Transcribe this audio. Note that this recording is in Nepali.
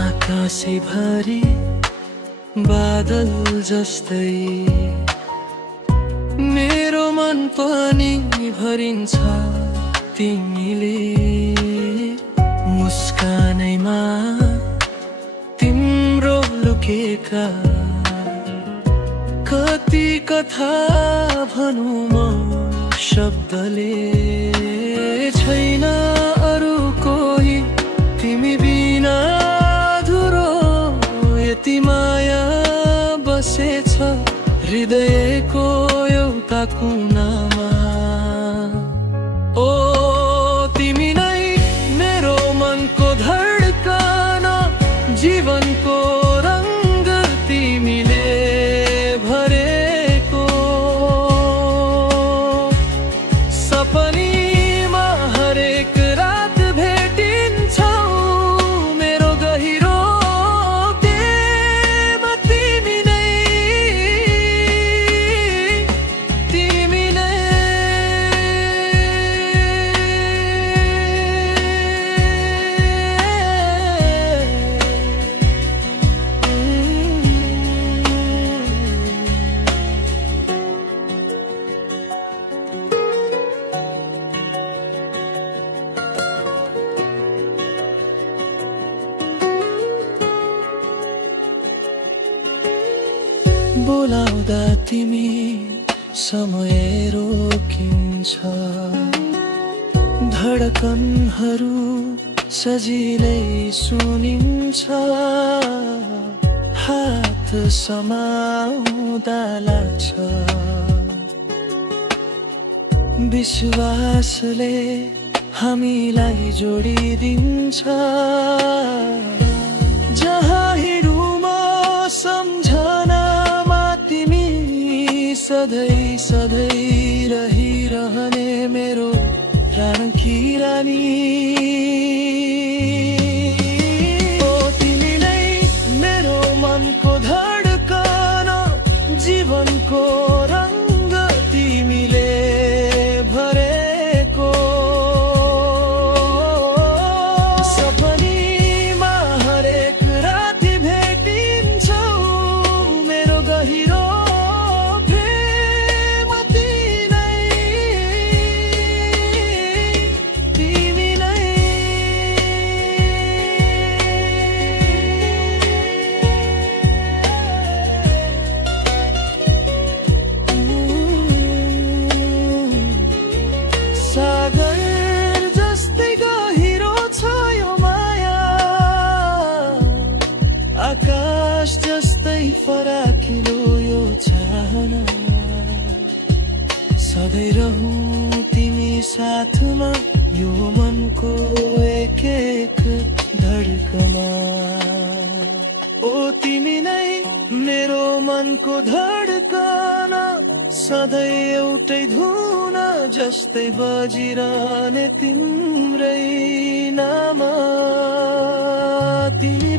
आकाशैभरि बादल जस्तै मेरो मन पनि भरिन्छ तिमीले मुस्कानैमा तिम्रो लुकेका कति कथा भनौँ म शब्दले छैन अरू कोही तिमी बिना यति माया बसेछ हृदयको एउटा कुनामा। ओ तिमी नै मेरो मनको धड्कन जीवनको रंग तिमीले भरेको सपनीमा हरेक रात भेटिन्छौ मेरो गहिरो बोलाउँदा तिमी समय रोकिन्छ धडकनहरू सजिलै सुनिन्छ हात समाउँदा लाग्छ विश्वासले हामीलाई जोडिदिन्छ जहाँ हिँडौँ म सम्झनामा तिमी सधैँ सधैँ रहिरहने मेरो रानकी रानी। ओ तिमी नै मेरो मनको धड्कन जीवनको रंग तिमीले भरेको सपनीमा हरेक राति भेटिन्छौ मेरो गहिरो सागर जस्तै गहिरो छ यो माया आकाश जस्तै फराकिलो यो चाहना सधैँ रहूं तिमी साथमा यो मनको एक एक धड्कनमा। ओ तिमी नै मेरो मनको धड्कन सधैँ एउटै धुन जस्तै बजिरहने तिम्रै नाम तिमी